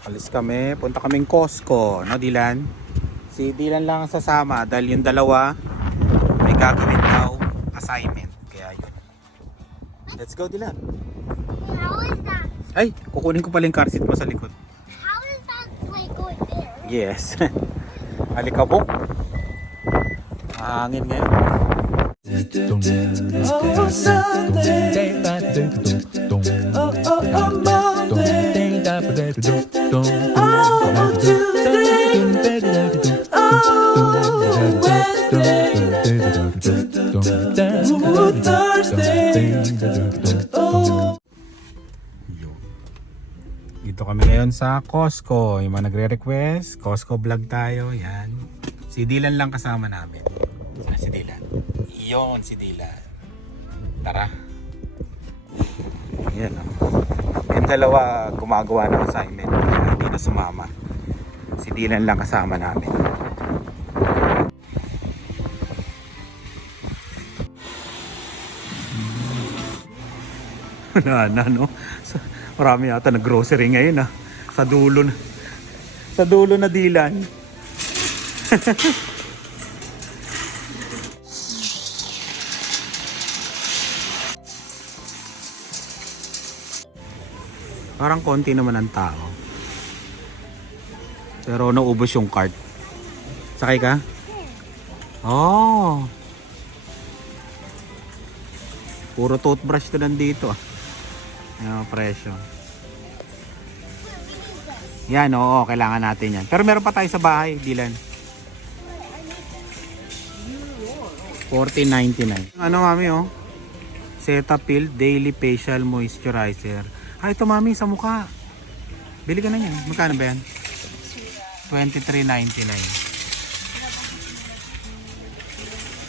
Alis kami, punta kaming Costco, no Dylan? Si Dylan lang ang sasama dahil yung dalawa may gagawin daw assignment. Kaya yun. Let's go Dylan. How is that? Ay, kukunin ko pala yung car seat mo sa likod. How is that like going there? Yes. Alikabok. Hangin ngayon. Oh, Sunday. Oh, Monday. Oh, Tuesday. Oh, Wednesday. Ooh, Thursday. Oh. Yun. Dito kami ngayon sa Costco. Yung mga nagre-request, Costco vlog tayo. Yan. Si Dylan lang kasama namin. Si Dylan. Iyon si Dylan. Tara. Yan o. Yung dalawa gumagawa ng assignment. Kaya hindi na sumama. Si Dylan lang kasama namin. Na no? Marami yata nag-grocery ngayon Sa dulo na. Sa dulo na Dylan. Parang konti naman ang tao. Pero naubos yung cart. Sakay ka? Oh. Puro toothbrush to nandito Yung presyo. Yan, oo, kailangan natin yan. Pero meron pa tayo sa bahay, Dylan. $14.99. Ano mami Cetaphil Daily Facial Moisturizer. Ito mami, sa mukha. Bili ka na yan. Magkano ba yan? $23.99.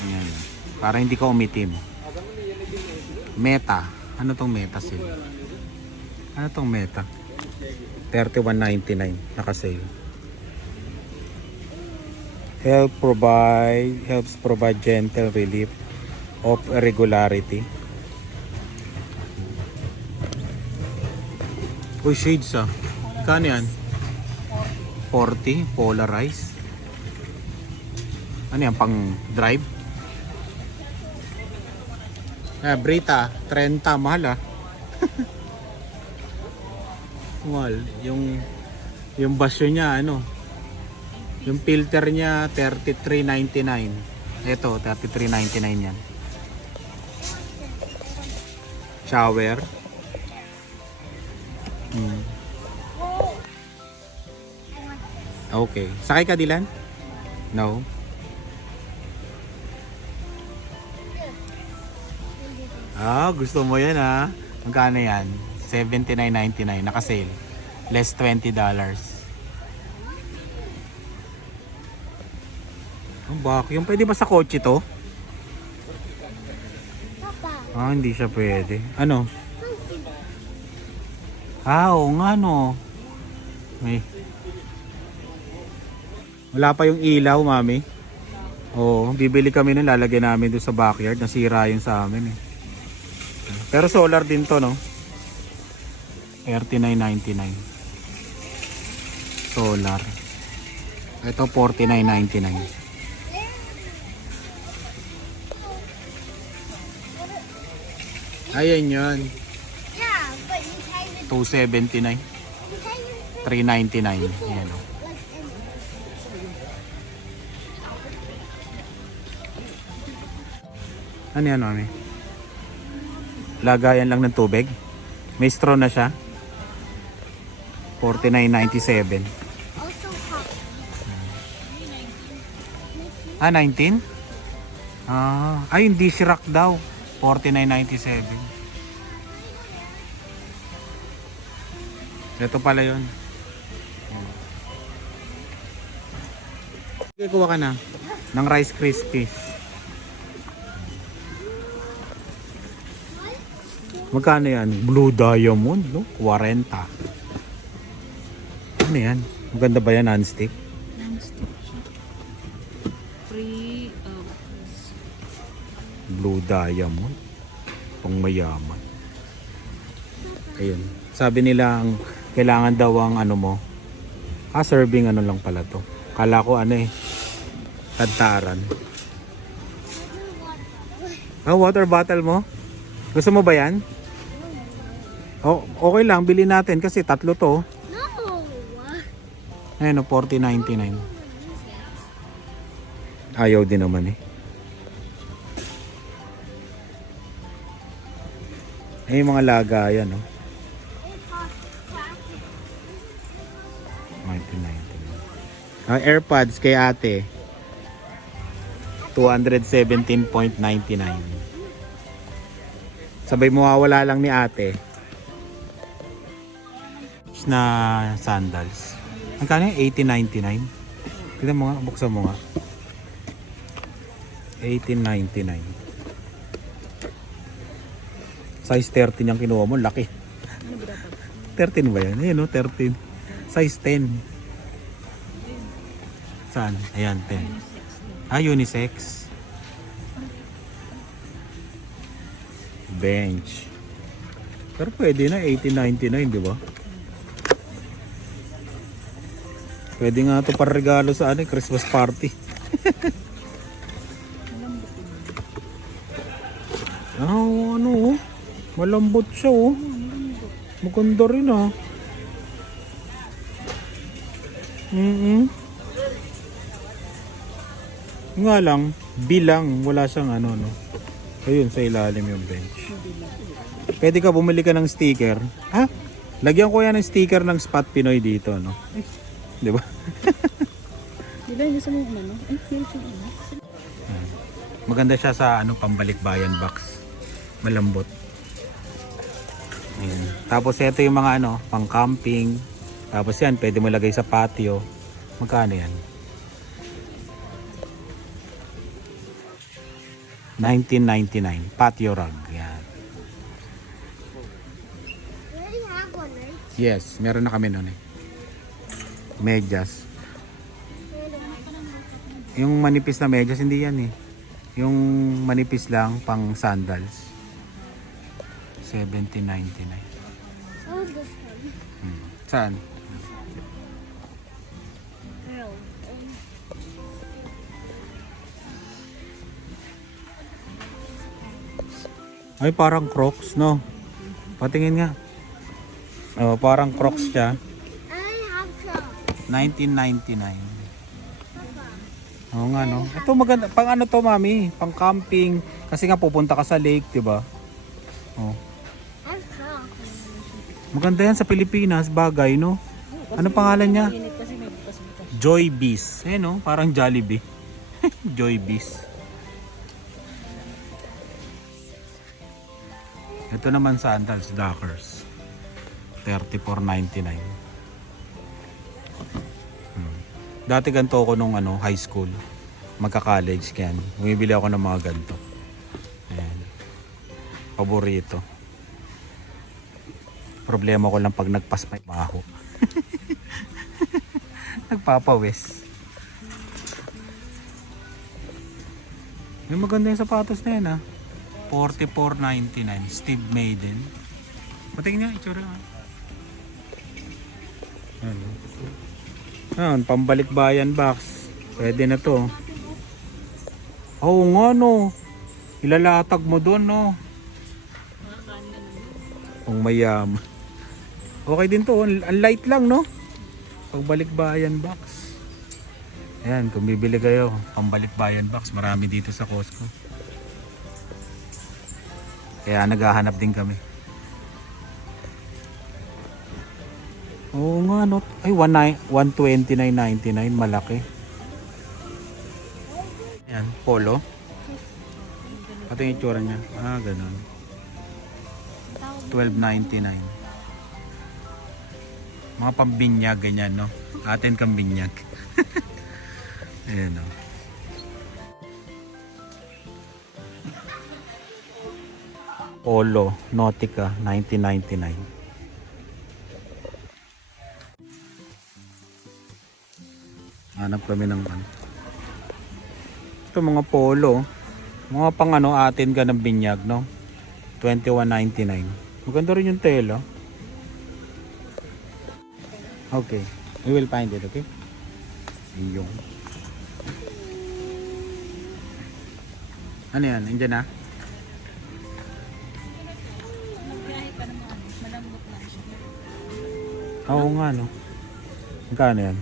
Ayan. Para hindi ka umitim. Meta. Ano tong Meta sale? Ano tong Meta? $31.99. Naka-sale. Helps provide gentle relief of irregularity. Uy, shades Kano yan? 40 polarized. Ano yan, pang drive? Brita 30, mahal Mahal. Yung basyo niya yung filter niya $33.99. Ito $33.99 yan. Shower. Okay. Sakay ka Dylan? No. Gusto mo yan Magkano yan? $79.99 naka-sale. Less $20. Ang vacuum. Pwede ba sa kotse to? Papa. Hindi siya pwede. Ano? Oo nga Wala pa yung ilaw, mami. Oo, bibili kami nun, lalagyan namin doon sa backyard. Nasira yun sa amin Pero solar din to, no? $39.99. Solar. Ito $49.99. Ayan yun. Yeah, but you kind of $279. $399. Yan Ano yan, mami? Lagayan lang ng tubig. May straw na siya. $49.97. also hot. 19? Ay, hindi Shrock daw. $49.97. Ito pala yun. Okay, kuha ka na. Ng Rice Krispies. Magkano yan? Blue Diamond, no? 40. Ano yan? Maganda ba yan, non-stick? Non-stick siya. Free Blue Diamond. Pang mayaman. Ayun. Sabi nila ang kailangan daw ang Serving ano lang pala to. Kala ko ano eh. Tadtaran. Water bottle mo? Gusto mo ba yan? Okay lang, bili natin kasi tatlo to. No. Ayun, 40.99. Ayaw din naman eh. Yung mga lagayan, no? 19.99. AirPods kay ate. 217.99. Sabay mawawala lang ni ate. Na sandals. Ang kanya 18.99. Tignan mo nga, buksan mo nga. 18.99. Size 13 yung kinuha mo, laki. 13 ba yan? Ayan o, 13. Size 10. Saan? Ayan, 10. Unisex. Bench. Pero pwede na, 18.99, di ba? Pwede nga ito para regalo sa Christmas party. Ano, malambot siya, oh. Maganda rin, ah. Nga lang, bilang, wala siyang ano, no. Ayun, sa ilalim yung bench. Pwede ka bumili ka ng sticker. Ha? Lagyan ko yan ng sticker ng Spot Pinoy dito, no. Di ba? Diba yung gusto mo ano? Ay, ano? Maganda siya sa pambalikbayan box. Malambot. Ayan. Tapos ito yung mga pang camping. Tapos yan, pwede mo lagay sa patio. Magkano yan? 19.99. Patio rug. Yan. We already have one, right? Yes, meron na kami nun eh. Medyas. Yung manipis na medyas, hindi yan eh. Yung manipis lang, pang sandals. 17.99. Oh, this one. Saan? Girl. Ay, parang Crocs, no? Patingin nga. Oh, parang Crocs siya. I have Crocs. 19.99. Oo nga, no? Ito maganda. Pang ano to, mami? Pang camping. Kasi nga pupunta ka sa lake, di ba? Oh. I have Crocs. Maganda yan sa Pilipinas. Bagay, no? Ano pangalan niya? Init kasi may butas-butas. Joy Bees. Eh, no? Parang Jollibee. Joy Bees. Ito naman sandals, Dockers. 34.99. Dati ganito ako nung high school. Magka-college yan. Bumibili ako ng mga ganito. Ayan. Paborito. Problema ko lang pag nagpas may baho. Nagpapawis. May maganda yung sapatos na yan, ha. 44.99. Steve Madden. Patingin nga, itsura. Ayan, pambalikbayan box. Pwede na to. Oo nga, no. Ilalatag mo doon, no. Kung mayam. Okay din to. Ang light lang, no. Pambalikbayan box. Ayan, kung bibili kayo, pambalikbayan box. Marami dito sa Costco. Kaya naghahanap din kami. Oo nga, no. Ay, 129.99. Malaki. Yan, polo. Pati yung itsura niya. Ganun. 12.99. Mga pambinyag, ganyan, no. Atin kang binyag. Ayan, no. Polo, Nautica, 1999. Hanap kami ng ito mga polo. Mga pang atin ka ng binyag, no? 21.99. Maganda rin yung tela. Okay. We will find it, okay? Iyong. Ano yan? Nandiyan na? Magbiyahe pa naman. Malambot lang siya. Oo nga, no? Magkano yan?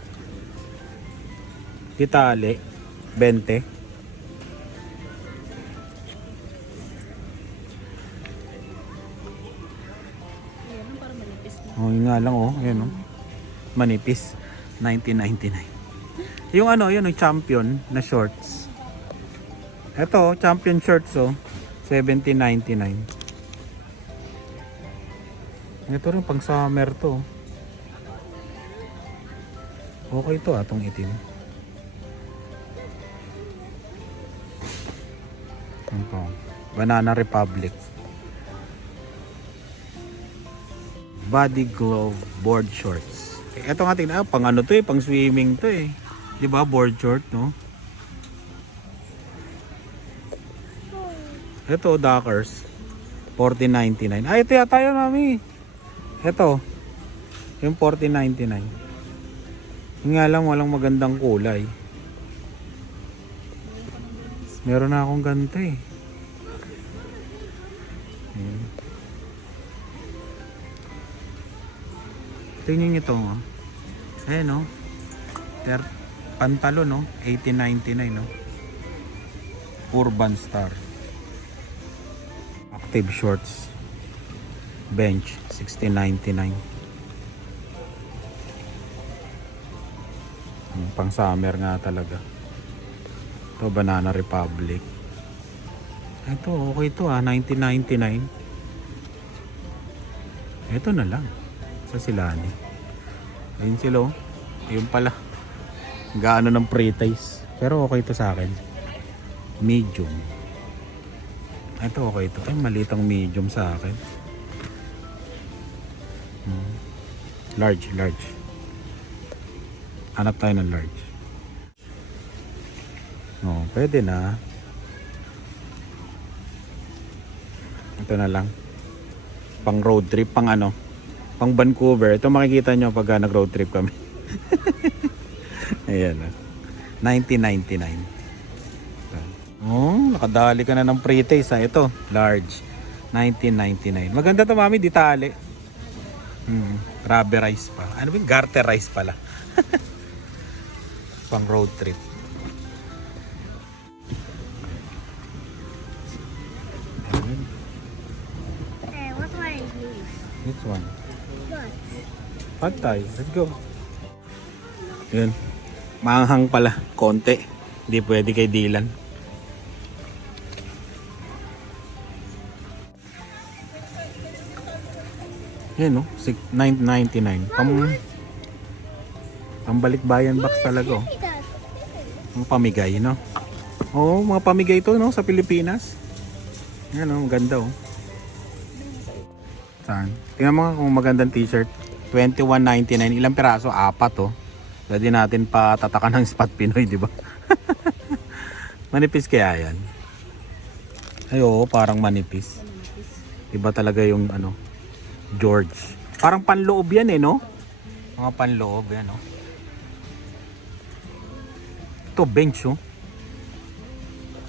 Titali. 20. Ayan, parang manipis na. Oh, yun nga lang, oh. Ayan, oh. Manipis. 1999. Yung ano, yun, yung champion na shorts. Ito, champion shorts, oh. 17.99. Ito rin, pang summer to. Okay to, atong itim. Ito. Banana Republic. Body glove board shorts. Ito nga tingnan, pang ano to eh, pang swimming to eh. 'Di ba board short, no? Ito, Dockers. 14.99. Ay, ito yata yun, mami. Ito. Yung 14.99. Yung nga lang, walang magandang kulay. Meron na akong ganito eh. Ayan. Tingnan nyo ito. Oh. Ayan o. Pantalo no. 18.99 no. Urban Star. Active shorts. Bench. 16.99. Pang summer nga talaga. Ito, Banana Republic. Ito, okay ito 19.99. Ito na lang. Sa Silani. Ayun sila oh. Ayun pala. Gaano ng pre-taste. Pero okay ito sa akin. Medium. Ito okay ito. Ay, malitang medium sa akin. Large. Hanap tayo ng large. Oh, pwede na. Ito na lang. Pang road trip, pang ano? Pang Vancouver. Ito makikita nyo pag nag-road trip kami. Ayan. 19.99. Oh, nakadali ka na ng pre-taste ha. Ito, large. 19.99. Maganda to mami, di tali. Rubberized pa. Ano ba yung garterized pala? Pang road trip. Hey, what do I use? This one. What? Pad Thai. Let's go. Yun. Maanghang pala. Konti. Hindi pwede kay Dylan. Yan no. 9.99. Pambalikbayan box talaga oh. Hey, Dad. Mga pamigay no. Oo, mga pamigay to no sa Pilipinas. Yan oh, maganda oh. Saan? Tingnan mo kung magandang t-shirt. 21.99. Ilang piraso? 4 oh. Pwede natin patatakan ng spot Pinoy, di ba? Manipis kaya yan? Ay oo, parang manipis. Iba talaga yung ano, George. Parang panloob yan eh, no? Mga panloob yan, no? Ito, bench, oh.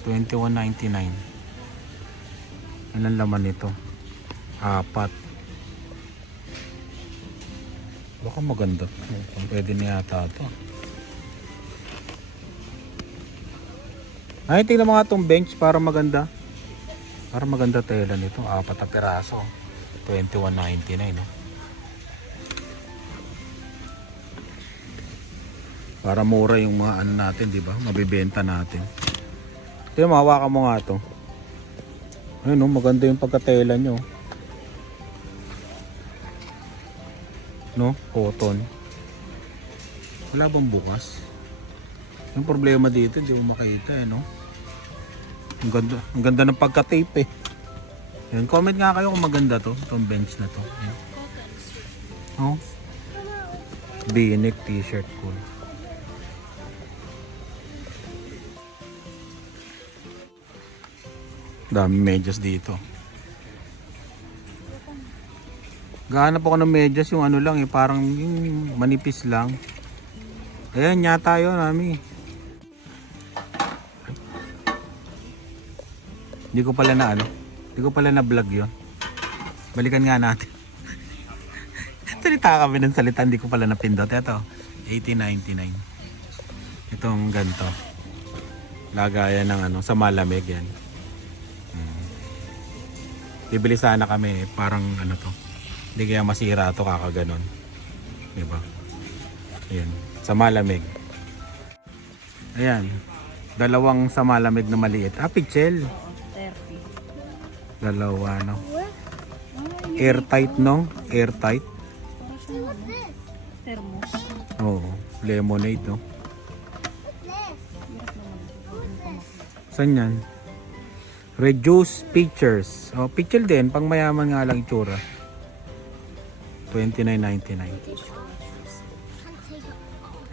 21.99. Ilan laman nito? 4. Baka maganda. Pwede na yata ito. Ay, tingnan mo nga itong bench para maganda. Para maganda tela nito. 4 na piraso. 21.99 no? Para mura yung mga ano natin, di ba? Mabibenta natin. Tingnan mo, hawakan mo nga ito. Ayun no, maganda yung pagkatela nyo. No? Cotton. Wala bang bukas? Yung problema dito, hindi mo makita eh, no? Ang ganda ng pagka-tape eh. Yan, comment nga kayo kung maganda to, itong bench na to. Yan. Oh. V-neck t-shirt cool. Dami medyas dito. Gahanap ako ng medyas yung ano lang eh, parang yung manipis lang. Ayan, yata yun, Mami. Hindi ko pala na ano. Hindi ko pala na vlog yun. Balikan nga natin. Salita kami ng salita, hindi ko pala napindot. Ito, 1899. Itong ganito. Lagayan ng ano, sa malamig yan. Bibili sana kami, parang ano to. Hindi kaya masira to kakaganon. Diba? Ayan, sa malamig. Ayan, dalawang sa malamig na maliit. Ah, pichel. 30. Dalawa, no? Airtight, no? Airtight. Para sa ano? Thermos. Oo, lemonade, no? Saan yan? Reduce pictures. Oh, picture din. Pang mayaman nga lang itsura. $29.99.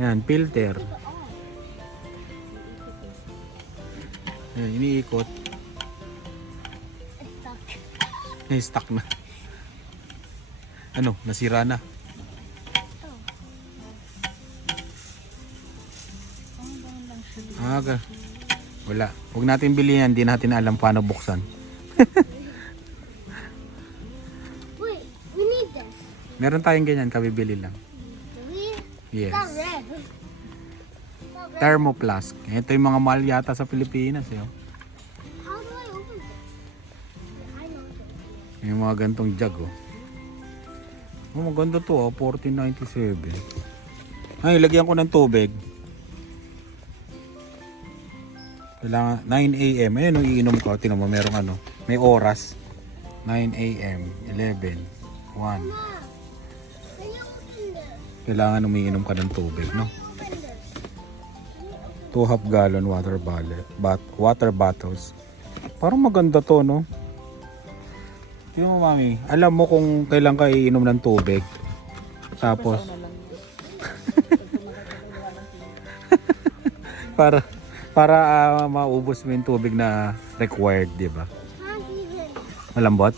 Ayan, filter. Ayan, iniikot. Stuck na. Ano? Nasira na. Aga. Wala. Huwag natin bilhin yan. Hindi natin alam paano buksan. Wait, we need this. Meron tayong ganyan. Kabibili lang. Do we? Yes. It's not red. It's not red. Thermoplask. Ito yung mga mahal yata sa Pilipinas. Eh. Oh. How do I open this? I know this. Yung mga gantong jug. Oh. Oh, maganda to. Oh. $14.97. Ay, lagyan ko ng tubig. Kailangan 9 a.m. Ayun, iinom ko. Tinan mo, merong ano. May oras. 9 a.m. 11. 1. Can you open this? Kailangan umiinom ka ng tubig, no? Open this. 2 half gallon water bottles. Parang maganda to, no? Tingnan mo, Mami. Alam mo kung kailan ka iinom ng tubig. Tapos, para maubos mo yung tubig na required, di ba? Can't even. Malambot?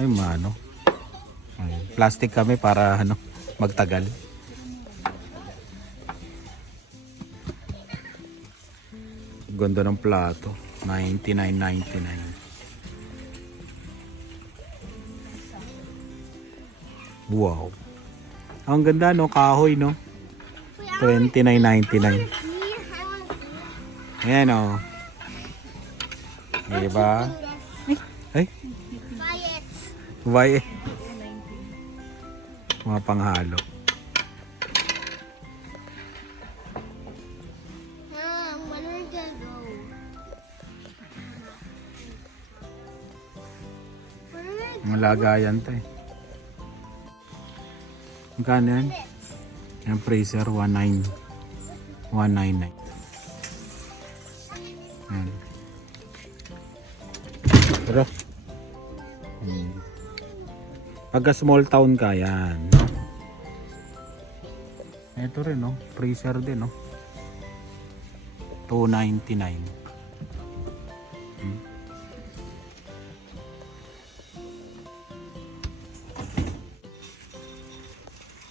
Ay, mano. Ay, plastic kami para ano, magtagal. Ganda ng plato. $99.99. Wow. Ang ganda, no? Kahoy, no? $29.99. I want to see. Ayan, o. Diba? Ay, Buy it. buy it. Mga panghalo. When are we gonna go? When are we Mga lagayan to eh. Magkano yan? Yung freezer, 199. Yan. Pero, pagka small town ka, yan. No? Ito rin, no? Freezer din, no? $2.99.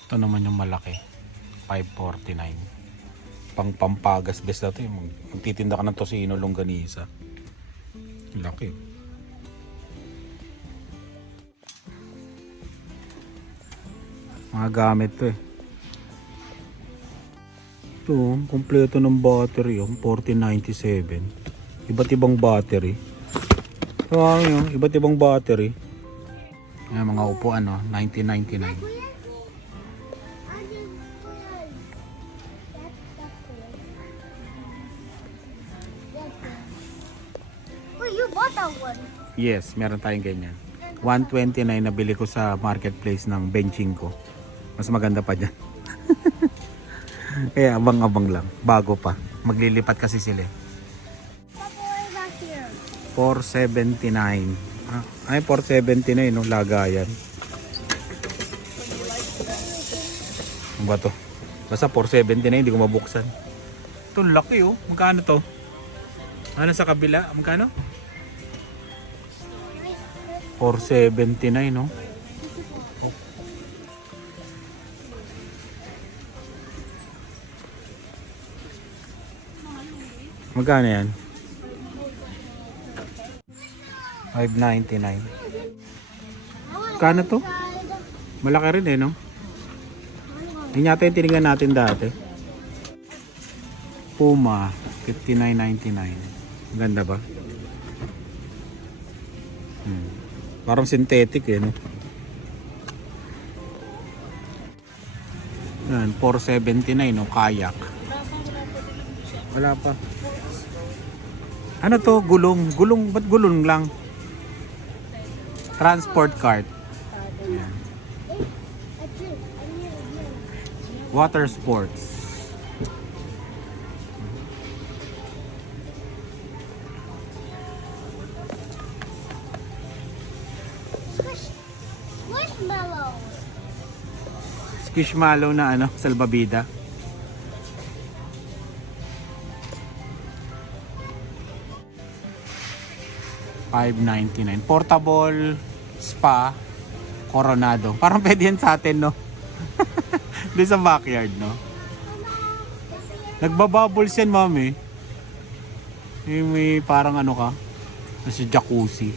Ito naman yung malaki. $5.49. Pang pampagas best na ito. Magtitinda ka ng tosino, longganisa. Laki. Mga gamit to eh. Ito, kompleto ng battery. $14.97. Iba't ibang battery. Yun, iba't ibang battery. Ayan, mga upuan, no? $19.99. Wait, you bought that one. Yes, meron tayong ganyan. $129 na bili ko sa marketplace ng benching ko. Mas maganda pa dyan. Kaya abang-abang lang. Bago pa. Maglilipat kasi sila. Papa, what is that here? $4.79. Ay, $4.79 no, lagayan. Ano ba to? Basta $4.79, hindi ko mabuksan. Ito, laki oh. Magkano to? Ano sa kabila? Magkano? $4.79 no? Oh. Magkano yan? $5.99. Kano to? Malaki rin eh, no? Yun yata yung tinignan natin dati. Puma, $59.99. Ganda ba? Parang synthetic eh, no? Yan, $4.79, no? Kayak. Wala pa. Ano to? Gulong. Gulong, ba't gulong lang? Transport cart. Yan. Water sports. Squishmallows. Squishmallow na ano, salbabida. $5.99. Portable spa Coronado. Parang pwede yan sa atin, no? Doon sa backyard, no? Nagbabubbles yan, mami. May parang ano ka? Nasa jacuzzi.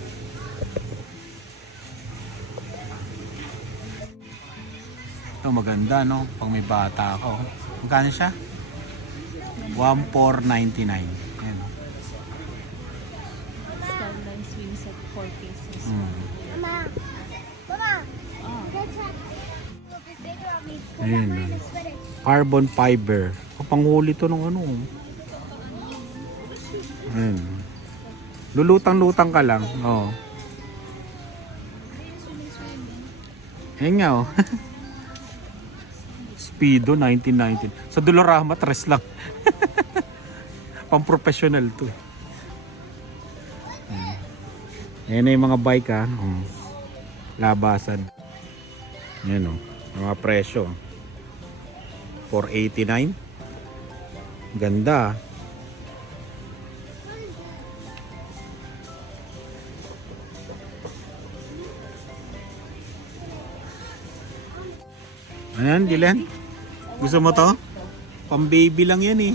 Ito maganda, no? Pang may bata ako. Magkano siya? $14.99. Ayan. Starline swing set 4 pieces. Mama. Mama. Let's have a bit bigger on me. Because Ayun, I'm wearing no? a sweater. Carbon fiber. Panghuli to ng ano. Ayan. Lulutang-lutang ka lang. Oo. Ayan nga, oh. Speedo, 1919. Sa Dolorama, 3 lang. Pang-professional to. Ayan na yung mga bike, ha. Labasan. Ayan, oh. Mga presyo. $4.89. Ganda. Ayan, Dylan. Gusto mo to? Pang baby lang yan eh.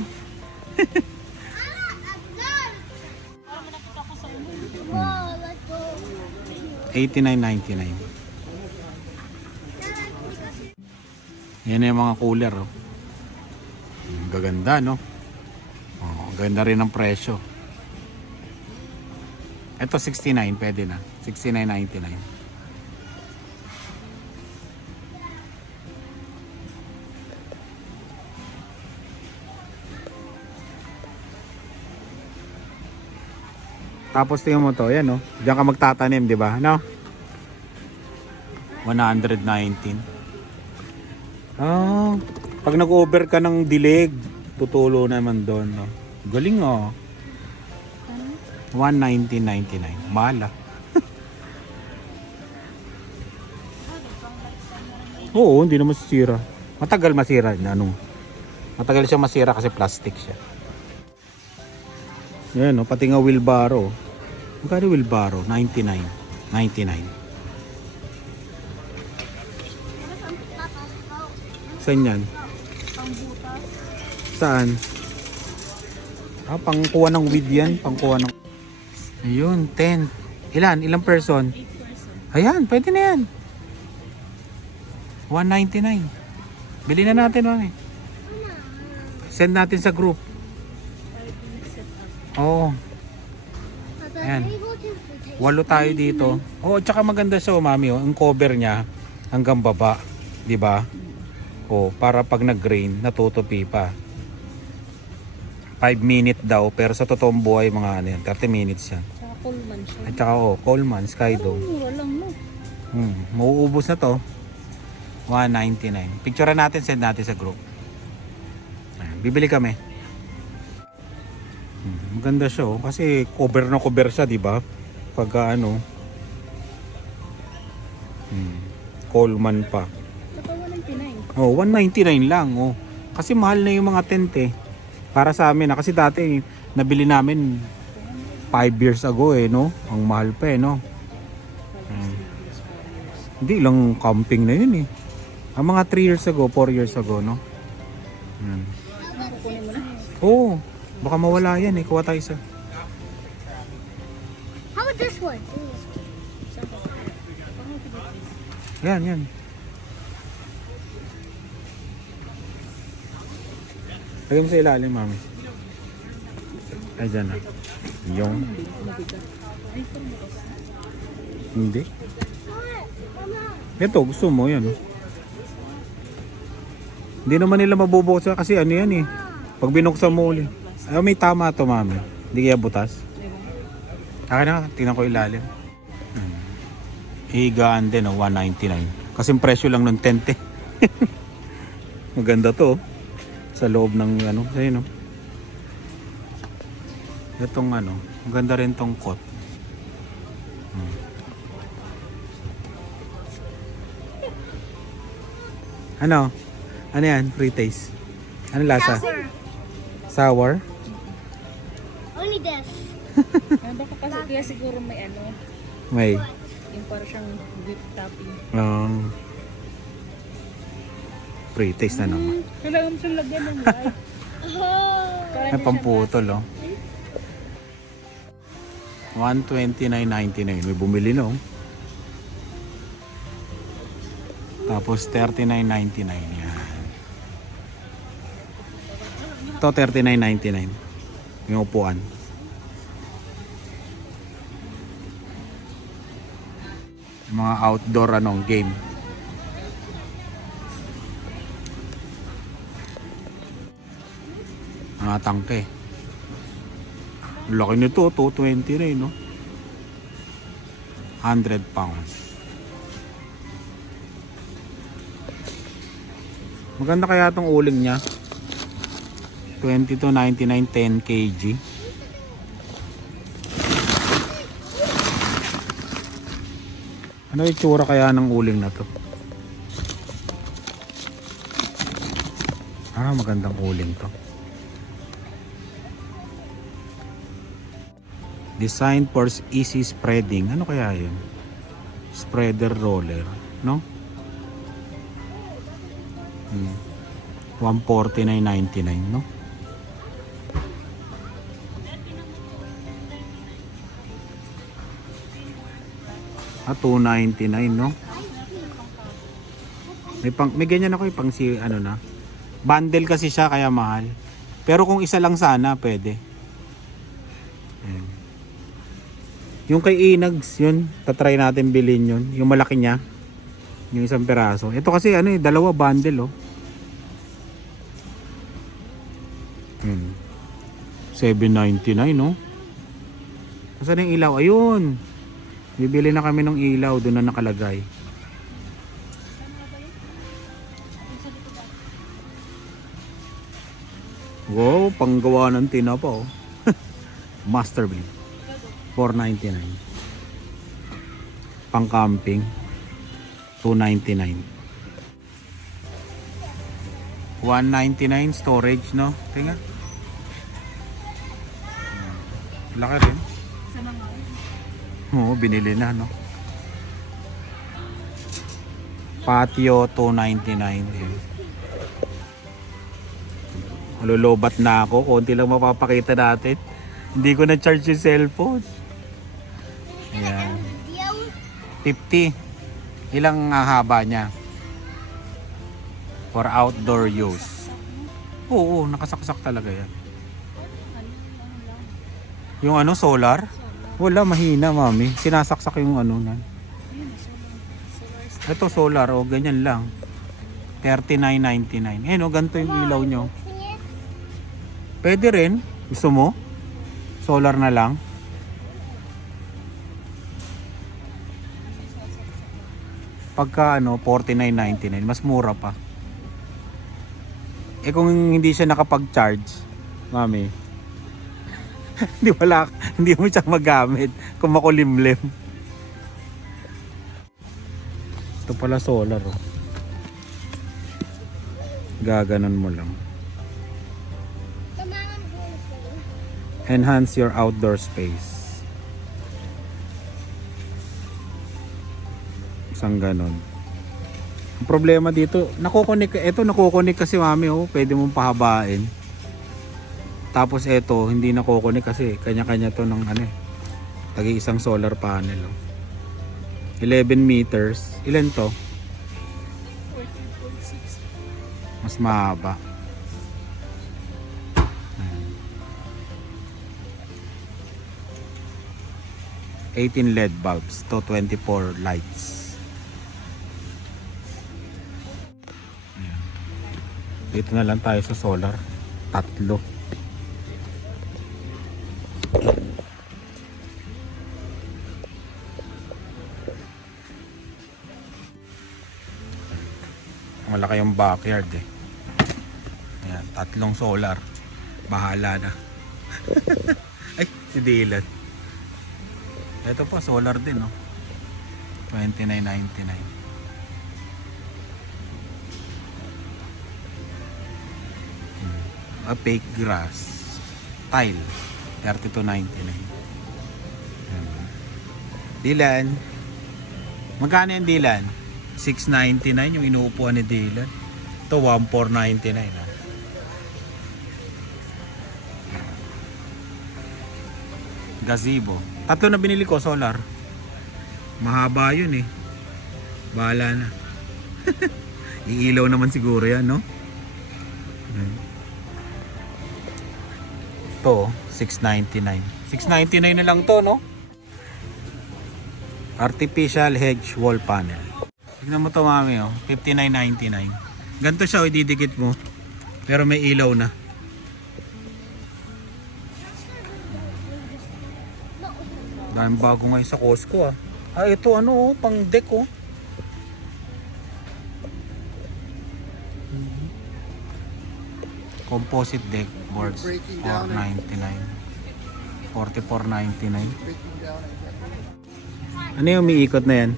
Whoa, let's go. $89.99. Yan na yung mga cooler, oh. Gaganda, no? Oh, ganda rin ang presyo. Ito $69, pwede na. $69.99. Tapos tingnan mo to, yan, no? Diyan ka magtatanim, di ba? No? $119. Oh, pag nag-over ka ng dilig, tutulo naman doon, no? Galing, oh. $119.99. Mahal, ah. Oo, hindi na masisira. Matagal masira na, ano? Matagal siya masira kasi plastic siya. Yan, no? Pati nga wheelbarrow. Magkano wheelbarrow? $99.99. Saan yan? Saan? Ah, pangkuha ng weed yan. Pangkuha ng... Ayun, 10. Ilan? Ilang person? 8%. Ayan, pwede na yan. $199. Bili na natin, mami. Send natin sa group. 5 set up. Oo. Ayan. 8 tayo dito. Oh, tsaka maganda siya, oh, mami, oh. Ang cover niya hanggang baba, 'di ba? Oh, para pag nag-rain, natutupi pa. 5 minutes daw, pero sa totoong buhay mga ano yan, 30 minutes yan. Tsaka Coleman siya. At saka oh, Coleman, Skydome. Mura lang, no? Mauubos na to. $199. Picture natin, send natin sa group. Ayan, bibili kami. Maganda siya, oh, kasi cover na cover siya, 'di ba? Pagka ano. Coleman pa. Tsaka 199. Oh, $199 lang, oh. Kasi mahal na yung mga tent eh. Para sa amin, kasi dati nabili namin 5 years ago eh, no? Ang mahal pa eh, no? Hindi lang camping na yun eh. Ang mga 3 years ago, 4 years ago, no? Kukunin mo na. Oo. Baka mawala yan eh. Kuha tayo isa. How about this one? Yan, yan. Lagay mo sa ilalim, mami. Ay, dyan na. Yung. Hindi. Ito, gusto mo yan. Oh. Hindi naman nila mabubuksan kasi ano yan eh. Pag binuksan mo ulit. Ay, may tama to, mami. Hindi kaya butas. Akin na, tingnan ko ilalim. Higaan din, oh, 199. Kasi presyo lang ng tent eh. Maganda to, oh. Sa loob ng ano, sa'yo no. Itong ano, maganda rin tong coat. Ano? Ano yan? Free taste. Ano lasa? Sour? Only this. Baka kasi kaya siguro may ano, May. yung parang siyang whip topping. Free taste na naman. Kailangan mo siyang lagyan ng white. Oh. Ay, pamputol, oh. 129.99. May bumili no. Tapos 39.99. Yan. Ito 39.99. Yung upuan. Mga outdoor anong game. Mga tangke. Laki nito, 220 rin, no? 100 pounds. Maganda kaya itong uling niya. 22.99, 10 kg. Ano yung itsura kaya ng uling na to? Ah, magandang uling to. Designed for easy spreading. Ano kaya yun? Spreader roller, no? 149.99, no? Ah, 299, no? May ganyan ako pang si ano na. Bundle kasi siya kaya mahal. Pero kung isa lang sana, pwede. Ayan. Yung kay Inags, yun, tatry natin bilhin yun. Yung malaki niya. Yung isang peraso. Ito kasi ano eh, dalawa bundle oh. 7.99 no? Saan yung ilaw? Ayun. Bibili na kami ng ilaw, doon na nakalagay. Wow, panggawa ng tinapa oh. Master Blade. 4.99. Pang camping 2.99. 1.99 storage no? Tingnan. Laki rin. Oo, binili na no. Patio 2.99. Malulubat na ako, konti lang mapapakita natin. Hindi ko na charge yung cellphone. Ayan. 50. Ilang haba niya? For outdoor use. Oo, nakasaksak talaga yan. Yung ano, solar? Wala, mahina mami. Sinasaksak yung ano nan. Ito solar, o ganyan lang. 39.99. Eh no, ganito yung ilaw nyo. Pwede rin. Gusto mo? Solar na lang. Pagka ano, 49.99, mas mura pa. Eh kung hindi siya nakapag-charge, mami, hindi mo siya magamit kung makulimlim. Ito pala solar oh. Gaganon mo lang. Enhance your outdoor space. Isang ganon. Ang problema dito, nakukunik kasi mami oh, pwede mong pahabain. Tapos ito, hindi na kukunik kasi kanya-kanya to ng ano eh. Tagi isang solar panel. Oh. 11 meters. Ilan to? 14.6. Mas mahaba. Ayan. 18 LED bulbs to 24 lights. Ayan. Dito na lang tayo sa solar. 3. Malaki yung backyard eh. Ayan, 3 solar. Bahala na. Ay, si Dylan. Ito po, solar din, no? 29.99. A fake grass tile 32.99. Dylan, magkano yung Dylan? 6.99 yung inuupuan ni Dylan. Ito 1.499 ha. Gazebo. 3 na binili ko solar. Mahaba yun eh. Bahala na. Iilaw naman siguro yan, no? Ito 6.99. 6.99 na lang to, no? Artificial hedge wall panel. Tignan mo to, mami, oh. 59.99. Ganito siya, oh, ididikit mo. Pero may ilaw na. Daming bago ngayon sa Costco, ah. Ah, ito ano, oh, pang deck, oh. Composite deck boards, 499. 44.99. Ano yung umiikot na yan?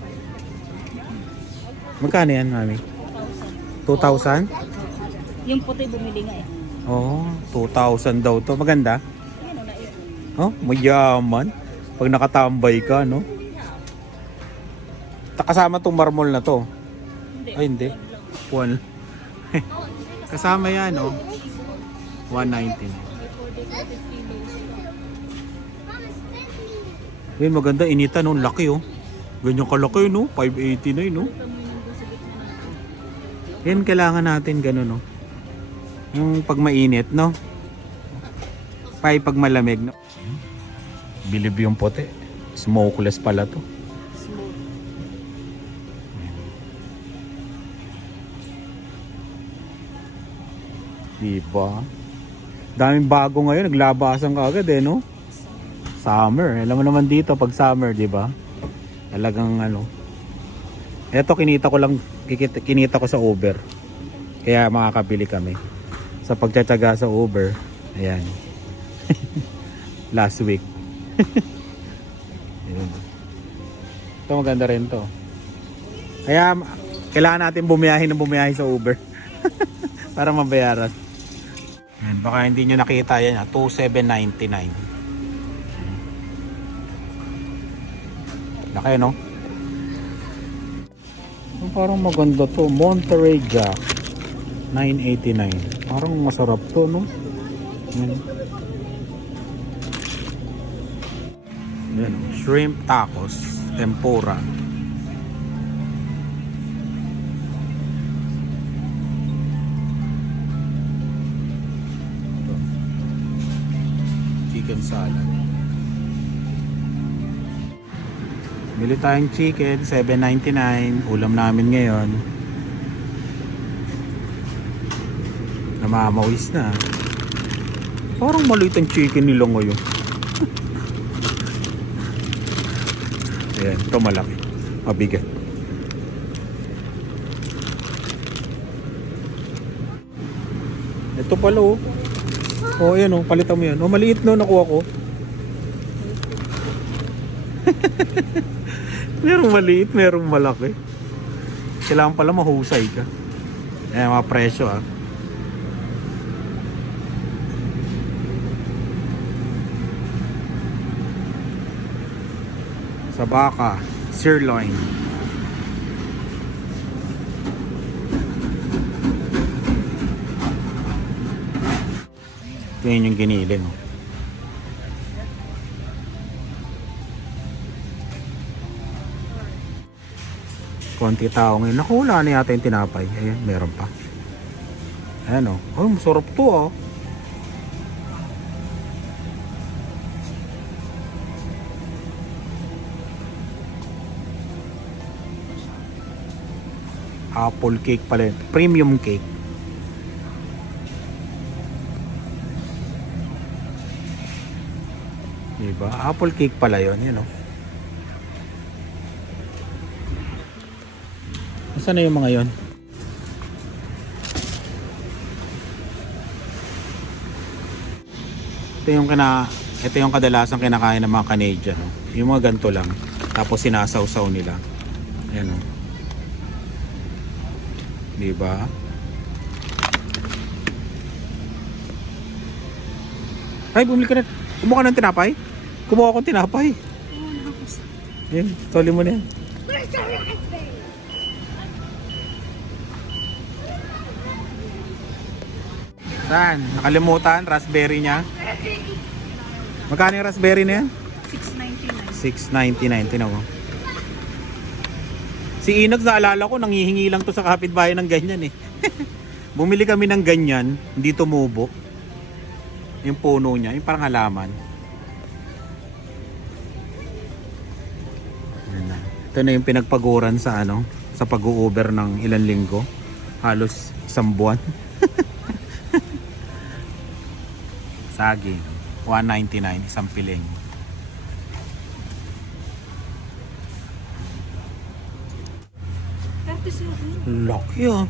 Magkano yan, mami? 2,000? Yung puti bumili nga eh. Oo, 2,000 daw to. Maganda? Oh, mayaman. Pag nakatambay ka, no? Kasama tong marmol na to. Ay, hindi. One. Kasama yan, no? 199. Yun, maganda. Inita, no? Laki, oh. Ganyan kalaki, no? 589, no? Yan, kailangan natin ganun, no? Yung pag mainit, no? Pag malamig, no? Bilib yung puti. Smokeless pala to. Diba? Daming bago ngayon. Naglabasan ka agad eh, no? Summer. Alam mo naman dito pag summer, diba? Talagang ano. Eto kinita ko sa Uber. Kaya makakabili kami. Sa pagtsatsaga sa Uber. Ayan. Last week. Ito maganda rin to. Kaya kailangan natin bumiyahe sa Uber. Para mabayaran. Yan, baka hindi nyo nakita yan. 2,799. Laki, no? Parang maganda to. Monterey Jack 989. Parang masarap to, no? Yan. Yan, shrimp tacos tempura. Ito. Chicken salad. Bili tayong chicken, 7.99. Ulam namin ngayon. Namamawis na. Parang maliit ang chicken nila ngayon. Ayan, ito malaki. Mabigat. Ito pala, oh. Oh, ayan, oh. Palitan mo yan. Oh, maliit, no. Nakuha ko. Merong maliit, merong malaki. Kailangan pala mahusay ka. Ayan, mga presyo, ah. Sa baka, sirloin. Tingnan yung giniling. Oh. Konti tao ngayon. Naku, wala na yata yung tinapay. Ayan, meron pa. Ayan o. Oh. Oh, masarap to oh. Apple cake pala yun. Premium cake. Diba? Apple cake pala yun. Yun o. Saan na yung mga yon? Ito yung kadalasan kinakain ng mga Canadian, no? Yung mga ganito lang. Tapos sinasawsaw nila. Ayan, no? Diba? Ay, bumili ka na. Kumuha ka ng tinapay? Kumuha akong tinapay. Ayan, toli mo na yan. Where's the raspberry? Saan? Nakalimutan, raspberry niya. Magkano yung raspberry na yan? 6.99. 6.99, tinaw mo. Si Inags, naalala ko, nanghihingi lang to sa kapitbahay ng ganyan eh. Bumili kami ng ganyan, hindi tumubo. Yung puno niya, yung parang halaman. Yan na. Ito na yung pinagpaguran sa ano, sa pag-u-Uber ng ilang linggo. Halos isang buwan. Saging, 199, isang piling. Laki ah.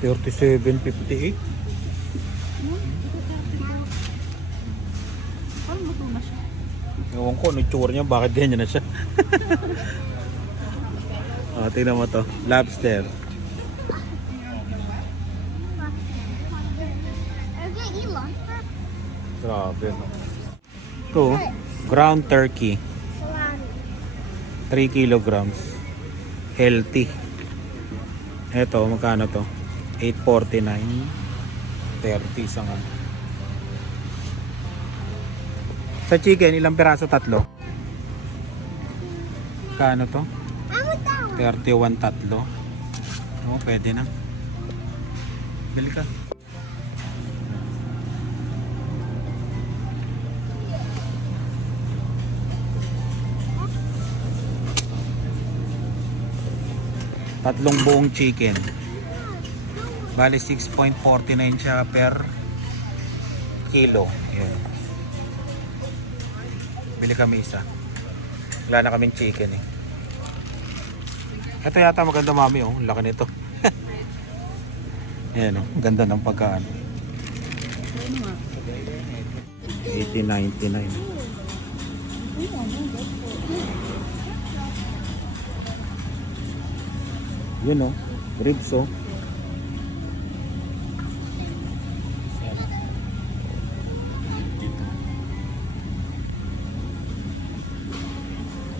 37.58. Parang luto na siya. Ewan ko, ano yung tsura niya, bakit ganyan na siya? Tingnan mo to, lobster. Are they eat lobster? Grabe no. Ito, ground turkey, Salami. 3 kilograms. Healthy. Ito, magkano to? 8.49. 30 isang ano. Sa chicken, ilang piraso? Tatlo. Kano to? I want that one. 31 tatlo. Oo, pwede na. Bili ka. Tatlong buong chicken. Bali 6.49 siya per kilo. Yun. Bili kami isa. Wala na kaming chicken eh. Ito yata maganda mami oh. Laki nito. Ayan oh. Ganda ng pagkaan. 18.99. Yun oh. Ribs oh.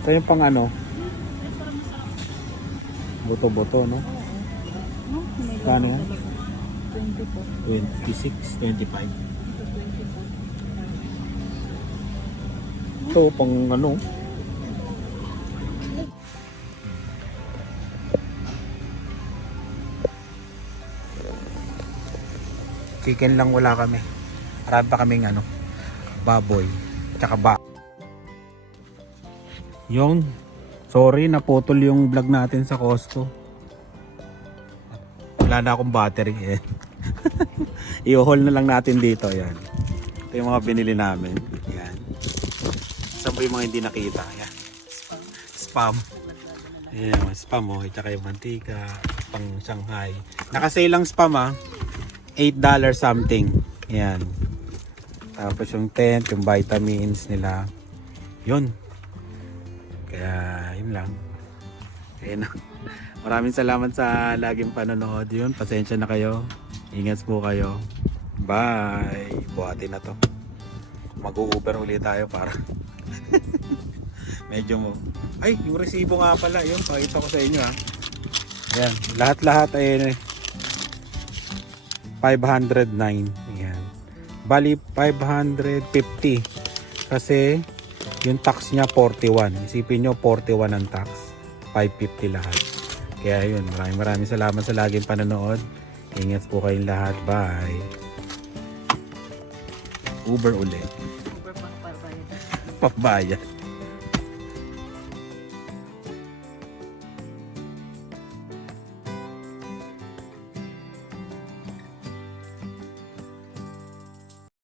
Ito yung pang ano, buto-buto, no? Kano yan? 20 po. 26, 25. Ito pang ano, chicken lang wala kami. Marami pa kaming ano, baboy, tsaka Yung, sorry, naputol yung vlog natin sa Costco. Wala na akong battery eh. I-haul na lang natin dito, yan. Ito yung mga binili namin. Yan. Saan po yung mga hindi nakita? Yan. Spam. Ayan, spam oh. Tsaka yung mantika, pang Shanghai. Nakasale lang spam ah. $8 something. Yan. Tapos yung tent, yung vitamins nila. Yun. Kaya yun lang. Ayan. Maraming salamat sa laging panonood. Yun, pasensya na kayo. Ingat po kayo. Bye. Buhatin na to. Mag-u-Uber ulit tayo para medyo mo. Ay, yung resibo nga pala. Yun, pakita ko sa inyo ha. Ayan. Lahat-lahat ay 509. Ayan. Bali 550 kasi yung tax niya 41. Isipin nyo 41 ang tax, 550 lahat. Kaya yun, maraming salamat sa laging panonood. Ingat po kayong lahat. Bye. Uber ulit. Super pang parbayan. Pabayad.